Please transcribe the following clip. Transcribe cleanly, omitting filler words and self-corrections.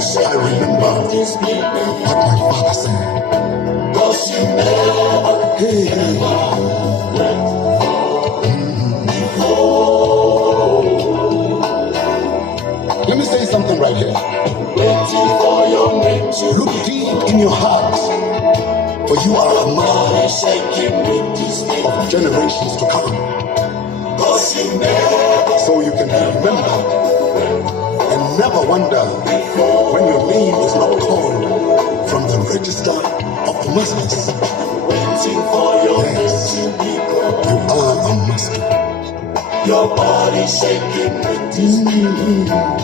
I remember what my father said. Let me say something right here. Look deep in your heart, for you are a mother of generations to come. So you can remember and never wonder when your name is not called from the register of the Muslims. Yes, you are a Muslim. Your body shaking with this.